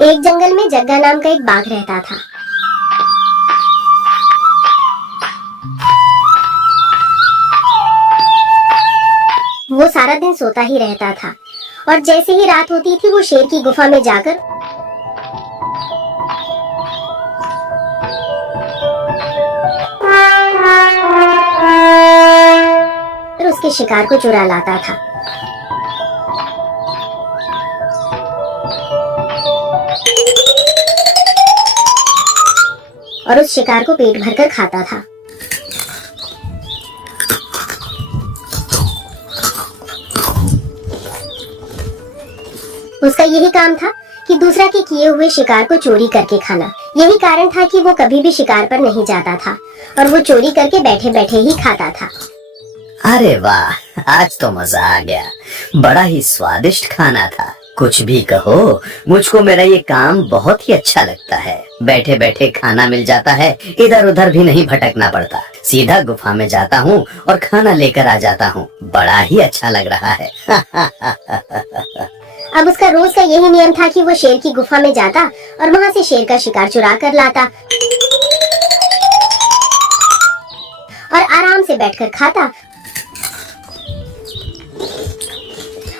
एक जंगल में जग्गा नाम का एक बाघ रहता था। वो सारा दिन सोता ही रहता था और जैसे ही रात होती थी वो शेर की गुफा में जाकर उसके शिकार को चुरा लाता था। और उस शिकार को पेट भरकर खाता था। उसका यही काम था कि दूसरा के किए हुए शिकार को चोरी करके खाना। यही कारण था कि वो कभी भी शिकार पर नहीं जाता था और वो चोरी करके बैठे बैठे ही खाता था। अरे वाह, आज तो मजा आ गया। बड़ा ही स्वादिष्ट खाना था। कुछ भी कहो, मुझको मेरा ये काम बहुत ही अच्छा लगता है। बैठे बैठे खाना मिल जाता है, इधर उधर भी नहीं भटकना पड़ता। सीधा गुफा में जाता हूँ और खाना लेकर आ जाता हूँ। बड़ा ही अच्छा लग रहा है। अब उसका रोज का यही नियम था कि वो शेर की गुफा में जाता और वहाँ से शेर का शिकार चुरा कर लाता और आराम से बैठकर खाता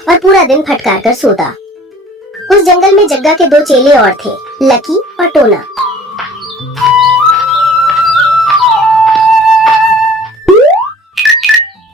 और पूरा दिन फटकार कर सोता। उस जंगल में जग्गा के दो चेले और थे, लकी और टोना।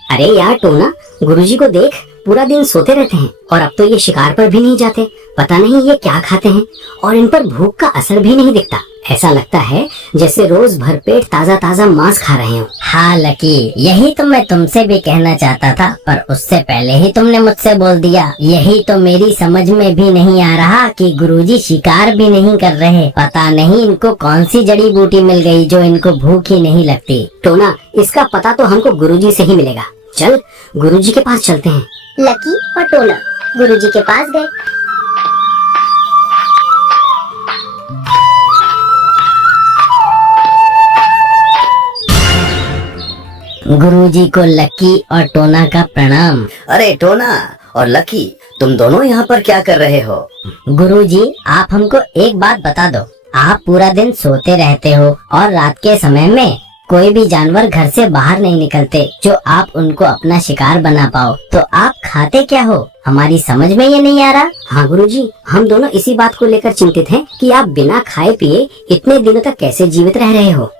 अरे यार टोना, गुरुजी को देख, पूरा दिन सोते रहते हैं और अब तो ये शिकार पर भी नहीं जाते। पता नहीं ये क्या खाते हैं और इन पर भूख का असर भी नहीं दिखता। ऐसा लगता है जैसे रोज भरपेट ताजा ताजा मांस खा रहे हो। हाँ लकी, यही तो मैं तुमसे भी कहना चाहता था, पर उससे पहले ही तुमने मुझसे बोल दिया। यही तो मेरी समझ में भी नहीं आ रहा कि गुरुजी शिकार भी नहीं कर रहे। पता नहीं इनको कौन सी जड़ी बूटी मिल गई जो इनको भूख ही नहीं लगती। टोना, इसका पता तो हमको गुरुजी से ही मिलेगा। चल गुरुजी के पास चलते हैं। लकी और टोना गुरुजी के पास गए। गुरुजी को लकी और टोना का प्रणाम। अरे टोना और लकी, तुम दोनों यहाँ पर क्या कर रहे हो? गुरुजी, आप हमको एक बात बता दो। आप पूरा दिन सोते रहते हो और रात के समय में कोई भी जानवर घर से बाहर नहीं निकलते जो आप उनको अपना शिकार बना पाओ, तो आप खाते क्या हो? हमारी समझ में ये नहीं आ रहा। हाँ गुरुजी, हम दोनों इसी बात को लेकर चिंतित हैं कि आप बिना खाए पिए इतने दिनों तक कैसे जीवित रह रहे हो।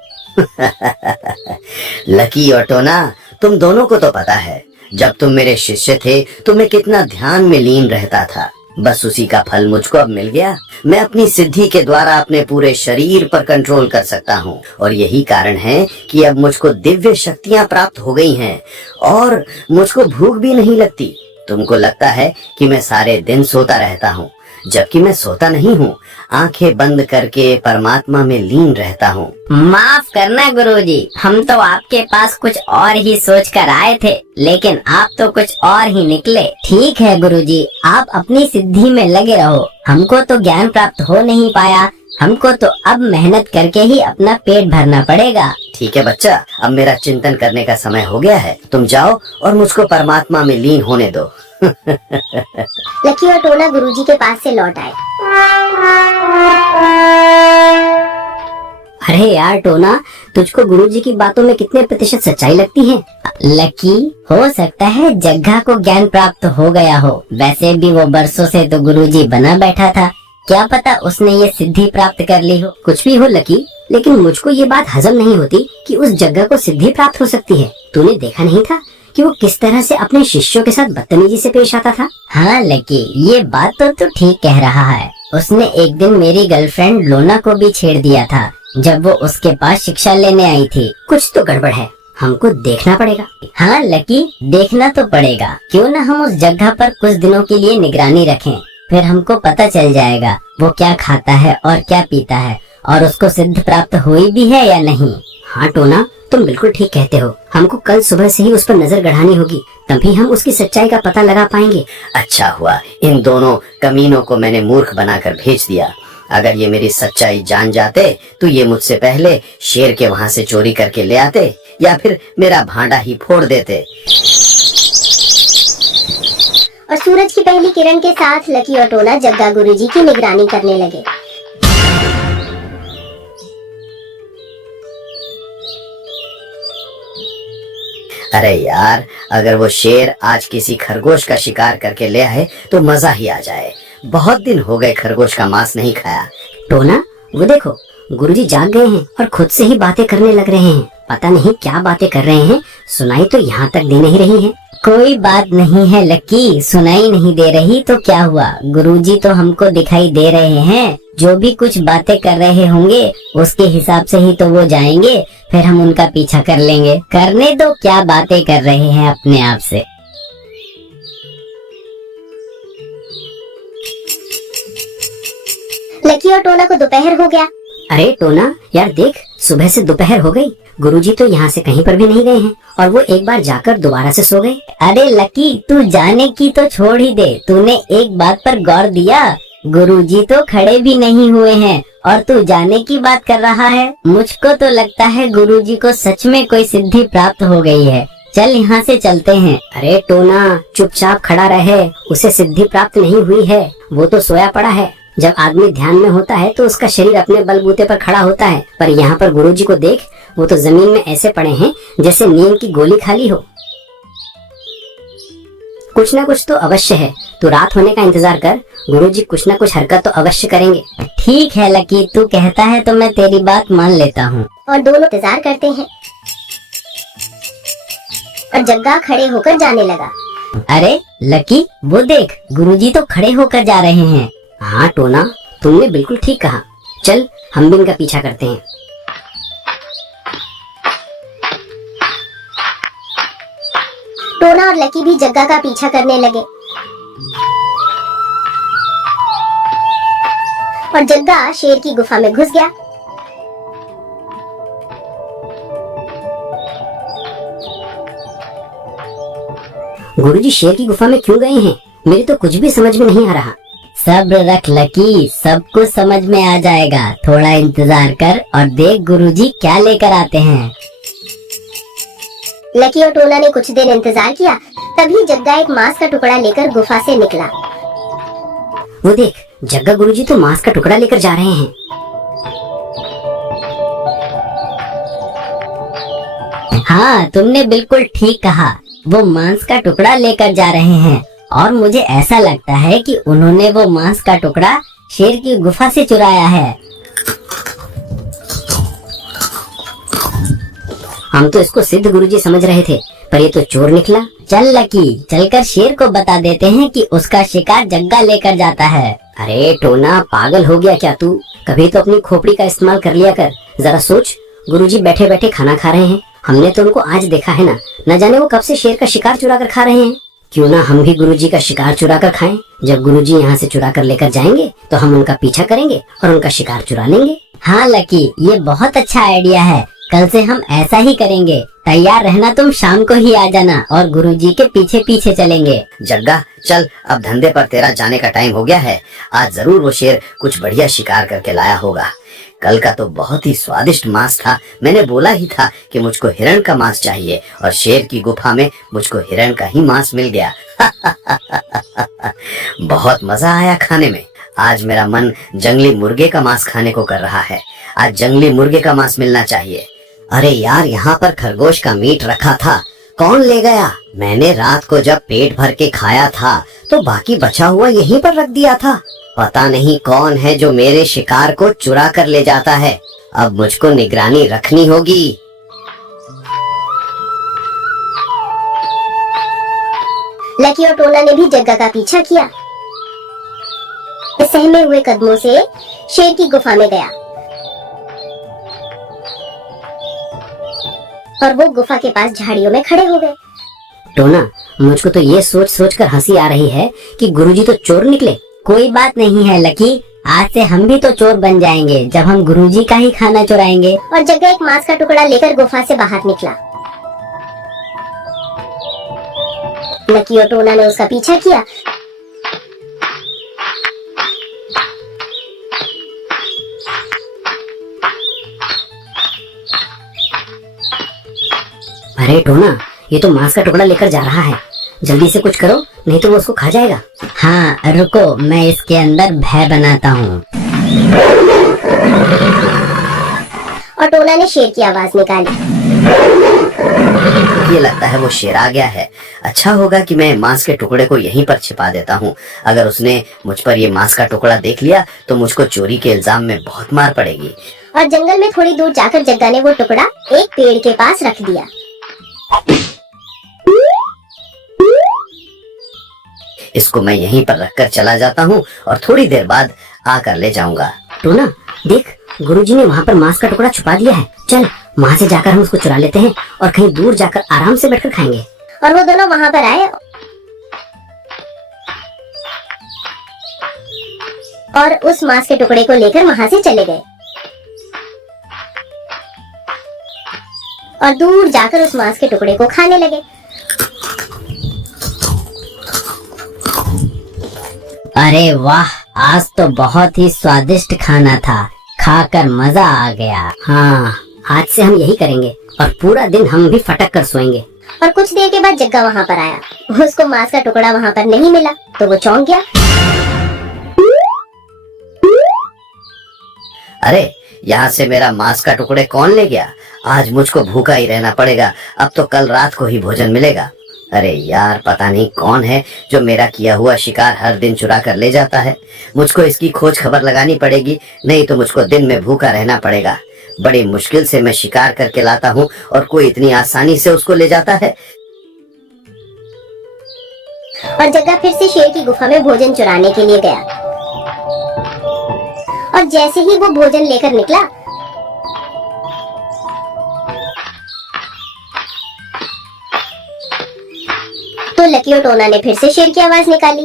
लकी और टोना, तुम दोनों को तो पता है, जब तुम मेरे शिष्य थे तो मैं कितना ध्यान में लीन रहता था। बस उसी का फल मुझको अब मिल गया। मैं अपनी सिद्धि के द्वारा अपने पूरे शरीर पर कंट्रोल कर सकता हूँ और यही कारण है कि अब मुझको दिव्य शक्तियाँ प्राप्त हो गई हैं और मुझको भूख भी नहीं लगती। तुमको लगता है कि मैं सारे दिन सोता रहता हूँ, जबकि मैं सोता नहीं हूँ। आंखें बंद करके परमात्मा में लीन रहता हूँ। माफ करना गुरुजी, हम तो आपके पास कुछ और ही सोच कर आए थे, लेकिन आप तो कुछ और ही निकले। ठीक है गुरुजी, आप अपनी सिद्धि में लगे रहो। हमको तो ज्ञान प्राप्त हो नहीं पाया, हमको तो अब मेहनत करके ही अपना पेट भरना पड़ेगा। ठीक है बच्चा, अब मेरा चिंतन करने का समय हो गया है। तुम जाओ और मुझको परमात्मा में लीन होने दो। लकी और टोना गुरुजी के पास से लौट आए। अरे यार टोना, तुझको गुरुजी की बातों में कितने प्रतिशत सच्चाई लगती है? लकी, हो सकता है जग्गा को ज्ञान प्राप्त हो गया हो। वैसे भी वो बरसों से तो गुरुजी बना बैठा था, क्या पता उसने ये सिद्धि प्राप्त कर ली हो। कुछ भी हो लकी, लेकिन मुझको ये बात हजम नहीं होती कि उस जग्गा को सिद्धि प्राप्त हो सकती है। तूने देखा नहीं था कि वो किस तरह से अपने शिष्यों के साथ बदतमीजी से पेश आता था? हाँ लकी, ये बात तो तू ठीक कह रहा है। उसने एक दिन मेरी गर्लफ्रेंड लोना को भी छेड़ दिया था जब वो उसके पास शिक्षा लेने आई थी। कुछ तो गड़बड़ है, हमको देखना पड़ेगा। हाँ लकी, देखना तो पड़ेगा। क्यों न हम उस जगह पर कुछ दिनों के लिए निगरानी रखें, फिर हमको पता चल जाएगा वो क्या खाता है और क्या पीता है और उसको सिद्ध प्राप्त हुई भी है या नहीं। हाँ टोना, तुम बिल्कुल ठीक कहते हो। हमको कल सुबह से ही उस पर नजर गड़ानी होगी, तभी हम उसकी सच्चाई का पता लगा पाएंगे। अच्छा हुआ इन दोनों कमीनों को मैंने मूर्ख बनाकर भेज दिया। अगर ये मेरी सच्चाई जान जाते तो ये मुझसे पहले शेर के वहाँ से चोरी करके ले आते या फिर मेरा भांडा ही फोड़ देते। और सूरज की पहली किरण के साथ लकी और टोना जग्गा गुरुजी की निगरानी करने लगे। अरे यार, अगर वो शेर आज किसी खरगोश का शिकार करके ले आए तो मजा ही आ जाए। बहुत दिन हो गए खरगोश का मांस नहीं खाया। टोना, वो देखो, गुरुजी जाग गए हैं और खुद से ही बातें करने लग रहे हैं। पता नहीं क्या बातें कर रहे हैं, सुनाई तो यहाँ तक दे नहीं रही है। कोई बात नहीं है लकी, सुनाई नहीं दे रही तो क्या हुआ, गुरुजी तो हमको दिखाई दे रहे हैं। जो भी कुछ बातें कर रहे होंगे उसके हिसाब से ही तो वो जाएंगे, फिर हम उनका पीछा कर लेंगे। करने दो, क्या बातें कर रहे हैं अपने आप से। लकी और टोना को दोपहर हो गया। अरे टोना, यार देख, सुबह से दोपहर हो गई, गुरुजी तो यहाँ से कहीं पर भी नहीं गए हैं और वो एक बार जाकर दोबारा से सो गए। अरे लकी, तू जाने की तो छोड़ ही दे, तूने एक बात पर गौर दिया, गुरुजी तो खड़े भी नहीं हुए हैं और तू जाने की बात कर रहा है। मुझको तो लगता है गुरुजी को सच में कोई सिद्धि प्राप्त हो गई है। चल यहाँ से चलते हैं। अरे टोना, चुपचाप खड़ा रहे, उसे सिद्धि प्राप्त नहीं हुई है, वो तो सोया पड़ा है। जब आदमी ध्यान में होता है तो उसका शरीर अपने बलबूते पर खड़ा होता है, पर यहाँ पर गुरुजी को देख, वो तो जमीन में ऐसे पड़े हैं जैसे नींद की गोली खाली हो। कुछ ना कुछ तो अवश्य है, तू रात होने का इंतजार कर, गुरुजी कुछ ना कुछ हरकत तो अवश्य करेंगे। ठीक है लकी, तू कहता है तो मैं तेरी बात मान लेता हूँ। और दोनों इंतजार करते हैं और जग्गा खड़े होकर जाने लगा। अरे लकी, वो देख, गुरुजी तो खड़े होकर जा रहे हैं। हाँ टोना, तुमने बिल्कुल ठीक कहा, चल हम भी इनका पीछा करते हैं। टोना और लकी भी जग्गा का पीछा करने लगे और जग्गा शेर की गुफा में घुस गया। गुरुजी शेर की गुफा में क्यों गए हैं, मेरी तो कुछ भी समझ में नहीं आ रहा। सब्र रख लकी, सब कुछ समझ में आ जाएगा। थोड़ा इंतजार कर और देख गुरुजी क्या लेकर आते हैं। लकी और टोना ने कुछ देर इंतजार किया, तभी जग्गा एक मांस का टुकड़ा लेकर गुफा से निकला। वो देख, जग्गा गुरुजी तो मांस का टुकड़ा लेकर जा रहे हैं। हाँ, तुमने बिल्कुल ठीक कहा, वो मांस का टुकड़ा लेकर जा रहे हैं और मुझे ऐसा लगता है कि उन्होंने वो मांस का टुकड़ा शेर की गुफा से चुराया है। हम तो इसको सिद्ध गुरुजी समझ रहे थे, पर ये तो चोर निकला। चल लकी, चलकर शेर को बता देते हैं कि उसका शिकार जग्गा लेकर जाता है। अरे टोना, पागल हो गया क्या तू? कभी तो अपनी खोपड़ी का इस्तेमाल कर लिया कर। जरा सोच, गुरुजी बैठे बैठे खाना खा रहे हैं, हमने तो उनको आज देखा है ना, न जाने वो कब से शेर का शिकार चुरा कर खा रहे हैं। क्यों ना हम भी गुरुजी का शिकार चुरा कर खाएं। जब गुरुजी यहाँ से चुरा कर लेकर जाएंगे तो हम उनका पीछा करेंगे और उनका शिकार चुरा लेंगे। हाँ लकी, ये बहुत अच्छा आइडिया है, कल से हम ऐसा ही करेंगे। तैयार रहना, तुम शाम को ही आ जाना और गुरुजी के पीछे पीछे चलेंगे। जग्गा, चल अब धंधे पर तेरा जाने का टाइम हो गया है। आज जरूर वो शेर कुछ बढ़िया शिकार करके लाया होगा। कल का तो बहुत ही स्वादिष्ट मांस था। मैंने बोला ही था कि मुझको हिरण का मांस चाहिए और शेर की गुफा में मुझको हिरण का ही मांस मिल गया। बहुत मजा आया खाने में। आज मेरा मन जंगली मुर्गे का मांस खाने को कर रहा है। आज जंगली मुर्गे का मांस मिलना चाहिए। अरे यार, यहाँ पर खरगोश का मीट रखा था, कौन ले गया? मैंने रात को जब पेट भर के खाया था तो बाकी बचा हुआ यहीं पर रख दिया था। पता नहीं कौन है जो मेरे शिकार को चुरा कर ले जाता है। अब मुझको निगरानी रखनी होगी। लकी और टोना ने भी जग्गा का पीछा किया। सहमे हुए कदमों से शेर की गुफा में गया और वो गुफा के पास झाड़ियों में खड़े हो गए। टोना, मुझको तो ये सोच सोच कर हंसी आ रही है कि गुरुजी तो चोर निकले। कोई बात नहीं है लकी, आज से हम भी तो चोर बन जाएंगे जब हम गुरुजी का ही खाना चुराएंगे। और जग्गा एक मांस का टुकड़ा लेकर गुफा से बाहर निकला। लकी और टोना ने उसका पीछा किया। अरे टोना, ये तो मांस का टुकड़ा लेकर जा रहा है। जल्दी से कुछ करो, नहीं तो वो उसको खा जाएगा। हाँ रुको, मैं इसके अंदर भय बनाता हूँ। और टोना ने शेर की आवाज निकाली। ये लगता है वो शेर आ गया है। अच्छा होगा कि मैं मांस के टुकड़े को यहीं पर छिपा देता हूँ। अगर उसने मुझ पर ये मांस का टुकड़ा देख लिया तो मुझको चोरी के इल्जाम में बहुत मार पड़ेगी। और जंगल में थोड़ी दूर जाकर जग्गा ने वो टुकड़ा एक पेड़ के पास रख दिया। इसको मैं यहीं पर रखकर चला जाता हूँ और थोड़ी देर बाद आकर ले जाऊंगा। टोना देख, गुरुजी ने वहाँ पर मांस का टुकड़ा छुपा दिया है। चल वहाँ से जाकर हम उसको चुरा लेते हैं और कहीं दूर जाकर आराम से बैठकर खाएंगे। और वो दोनों वहाँ पर आए और उस मांस के टुकड़े को लेकर वहाँ से चले गए और दूर जाकर उस मांस के टुकड़े को खाने लगे। अरे वाह, आज तो बहुत ही स्वादिष्ट खाना था, खाकर मजा आ गया। हाँ, आज से हम यही करेंगे और पूरा दिन हम भी फटक कर सोएंगे। और कुछ देर के बाद जग्गा वहाँ पर आया। उसको मांस का टुकड़ा वहाँ पर नहीं मिला तो वो चौंक गया। अरे यहाँ से मेरा मांस का टुकड़े कौन ले गया? आज मुझको भूखा ही रहना पड़ेगा। अब तो कल रात को ही भोजन मिलेगा। अरे यार, पता नहीं कौन है जो मेरा किया हुआ शिकार हर दिन चुरा कर ले जाता है। मुझको इसकी खोज खबर लगानी पड़ेगी, नहीं तो मुझको दिन में भूखा रहना पड़ेगा। बड़ी मुश्किल से मैं शिकार करके लाता हूँ और कोई इतनी आसानी से उसको ले जाता है। और जग्गा फिर से शेर की गुफा में भोजन चुराने के लिए गया। और जैसे ही वो भोजन लेकर निकला तो लकी और टोना ने फिर से शेर की आवाज निकाली।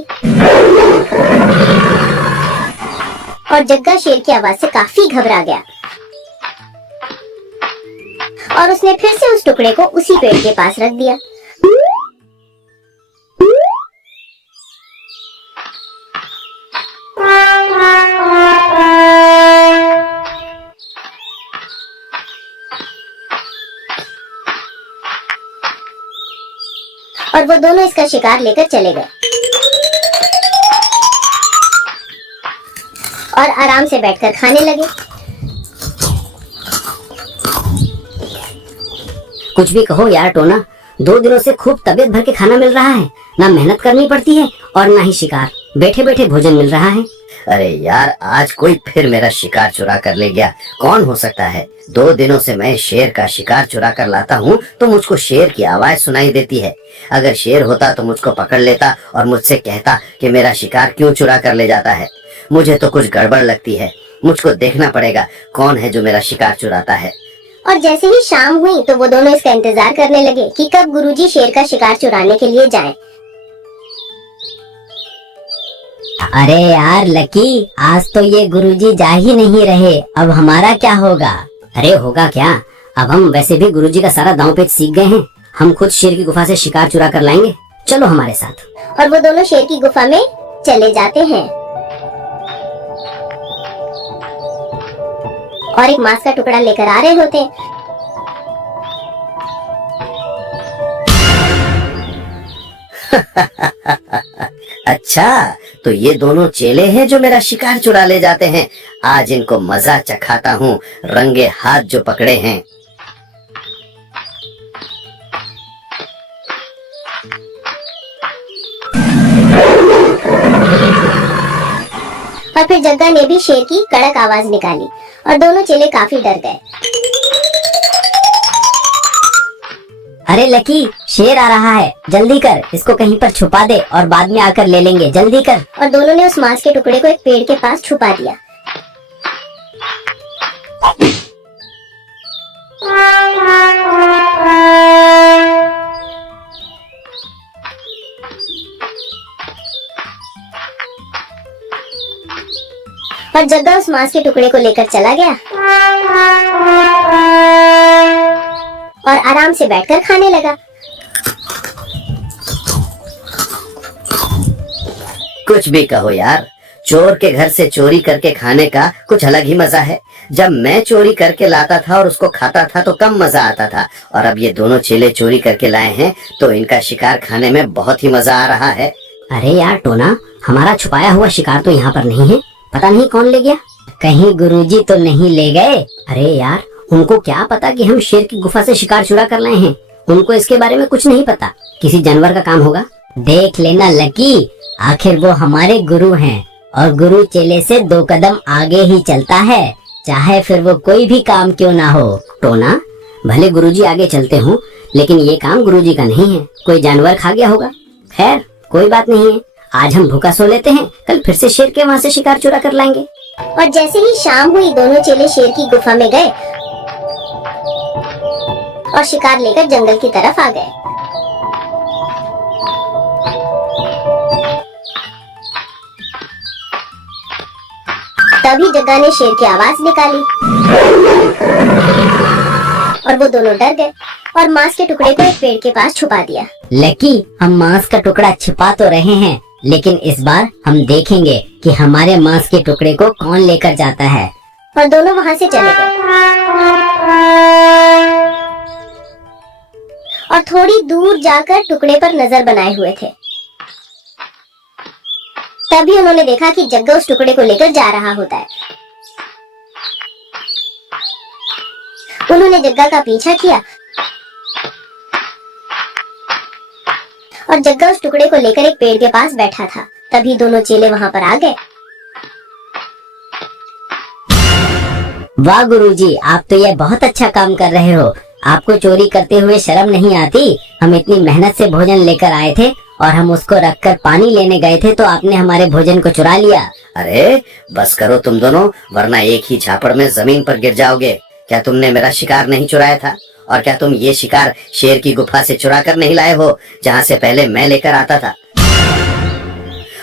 और जग्गा शेर की आवाज से काफी घबरा गया और उसने फिर से उस टुकड़े को उसी पेड़ के पास रख दिया। और वो दोनों इसका शिकार लेकर चले गए और आराम से बैठकर खाने लगे। कुछ भी कहो यार टोना, 2 दिनों से खूब तबीयत भर के खाना मिल रहा है। ना मेहनत करनी पड़ती है और ना ही शिकार, बैठे बैठे भोजन मिल रहा है। अरे यार, आज कोई फिर मेरा शिकार चुरा कर ले गया। कौन हो सकता है? 2 दिनों से मैं शेर का शिकार चुरा कर लाता हूँ तो मुझको शेर की आवाज सुनाई देती है। अगर शेर होता तो मुझको पकड़ लेता और मुझसे कहता कि मेरा शिकार क्यों चुरा कर ले जाता है। मुझे तो कुछ गड़बड़ लगती है। मुझको देखना पड़ेगा कौन है जो मेरा शिकार चुराता है। और जैसे ही शाम हुई तो वो दोनों इसका इंतजार करने लगे कि कब गुरुजी शेर का शिकार चुराने के लिए जाएं। अरे यार लकी, आज तो ये गुरुजी जा ही नहीं रहे, अब हमारा क्या होगा? अरे होगा क्या, अब हम वैसे भी गुरुजी का सारा दांव पेच सीख गए हैं। हम खुद शेर की गुफा से शिकार चुरा कर लाएंगे, चलो हमारे साथ। और वो दोनों शेर की गुफा में चले जाते हैं और एक मांस का टुकड़ा लेकर आ रहे होते हैं। अच्छा, तो ये दोनों चेले हैं जो मेरा शिकार चुरा ले जाते हैं। आज इनको मजा चखाता हूँ, रंगे हाथ जो पकड़े हैं। और फिर जग्गा ने भी शेर की कड़क आवाज निकाली और दोनों चेले काफी डर गए। अरे लकी, शेर आ रहा है, जल्दी कर, इसको कहीं पर छुपा दे और बाद में आकर ले लेंगे, जल्दी कर। और दोनों ने उस मांस के टुकड़े को एक पेड़ के पास छुपा दिया। और जग्गा उस मांस के टुकड़े को लेकर चला गया और आराम से बैठकर खाने लगा। कुछ भी कहो यार, चोर के घर से चोरी करके खाने का कुछ अलग ही मजा है। जब मैं चोरी करके लाता था और उसको खाता था तो कम मजा आता था, और अब ये दोनों चेले चोरी करके लाए हैं तो इनका शिकार खाने में बहुत ही मजा आ रहा है। अरे यार टोना, हमारा छुपाया हुआ शिकार तो यहाँ पर नहीं है, पता नहीं कौन ले गया। कहीं गुरुजी तो नहीं ले गए? अरे यार, उनको क्या पता कि हम शेर की गुफा से शिकार चुरा कर लाए हैं। उनको इसके बारे में कुछ नहीं पता, किसी जानवर का काम होगा। देख लेना लकी, आखिर वो हमारे गुरु हैं और गुरु चेले से 2 कदम आगे ही चलता है, चाहे फिर वो कोई भी काम क्यों ना हो। टोना, भले गुरुजी आगे चलते हों, लेकिन ये काम गुरुजी का नहीं है, कोई जानवर खा गया होगा। खैर कोई बात नहीं है, आज हम भूखा सो लेते हैं, कल फिर से शेर के वहाँ से शिकार चुरा कर लाएंगे। और जैसे ही शाम हुई दोनों चेले शेर की गुफा में गए और शिकार लेकर जंगल की तरफ आ गए। तभी जग्गा ने शेर की आवाज निकाली और वो दोनों डर गए और मांस के टुकड़े को एक पेड़ के पास छुपा दिया। लकी, हम मांस का टुकड़ा छिपा तो रहे हैं, लेकिन इस बार हम देखेंगे कि हमारे मांस के टुकड़े को कौन लेकर जाता है। और दोनों वहां से चले गए और थोड़ी दूर जाकर टुकड़े पर नजर बनाए हुए थे। तभी उन्होंने देखा कि जग्गा उस टुकड़े को लेकर जा रहा होता है। उन्होंने जग्गा का पीछा किया और जग्गा उस टुकड़े को लेकर एक पेड़ के पास बैठा था। तभी दोनों चेले वहां पर आ गए। वाह गुरुजी, आप तो ये बहुत अच्छा काम कर रहे हो। आपको चोरी करते हुए शर्म नहीं आती? हम इतनी मेहनत से भोजन लेकर आए थे और हम उसको रखकर पानी लेने गए थे तो आपने हमारे भोजन को चुरा लिया। अरे बस करो तुम दोनों, वरना एक ही झापड़ में जमीन पर गिर जाओगे। क्या तुमने मेरा शिकार नहीं चुराया था? और क्या तुम ये शिकार शेर की गुफा से चुरा कर नहीं लाए हो, जहाँ से पहले मैं लेकर आता था?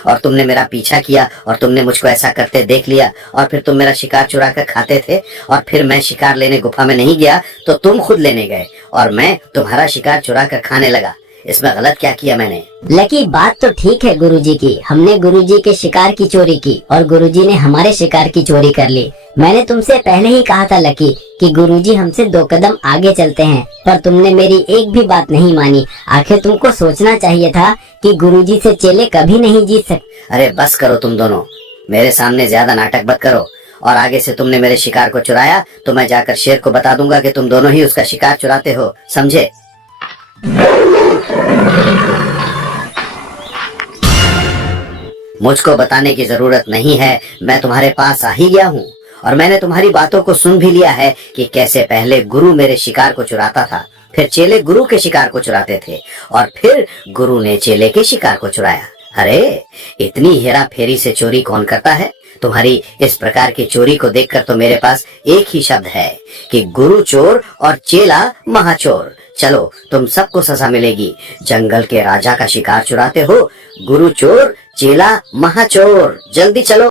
और तुमने मेरा पीछा किया और तुमने मुझको ऐसा करते देख लिया और फिर तुम मेरा शिकार चुरा कर खाते थे, और फिर मैं शिकार लेने गुफा में नहीं गया तो तुम खुद लेने गए और मैं तुम्हारा शिकार चुरा कर खाने लगा। इसमें गलत क्या किया मैंने? लकी, बात तो ठीक है गुरुजी की। हमने गुरुजी के शिकार की चोरी की और गुरुजी ने हमारे शिकार की चोरी कर ली। मैंने तुमसे पहले ही कहा था लकी कि गुरुजी हमसे 2 कदम आगे चलते हैं, पर तुमने मेरी एक भी बात नहीं मानी। आखिर तुमको सोचना चाहिए था कि गुरुजी से चेले कभी नहीं जीत सकते। अरे बस करो तुम दोनों, मेरे सामने ज्यादा नाटक मत करो, और आगे से तुमने मेरे शिकार को चुराया तो मैं जाकर शेर को बता दूंगा कि तुम दोनों ही उसका शिकार चुराते हो, समझे? मुझको बताने की जरूरत नहीं है, मैं तुम्हारे पास आ ही गया हूँ और मैंने तुम्हारी बातों को सुन भी लिया है कि कैसे पहले गुरु मेरे शिकार को चुराता था, फिर चेले गुरु के शिकार को चुराते थे और फिर गुरु ने चेले के शिकार को चुराया। अरे इतनी हेरा फेरी से चोरी कौन करता है? तुम्हारी इस प्रकार की चोरी को देखकर तो मेरे पास एक ही शब्द है कि गुरु चोर और चेला महाचोर। चलो तुम सबको सजा मिलेगी। जंगल के राजा का शिकार चुराते हो, गुरु चोर चेला महाचोर, जल्दी चलो।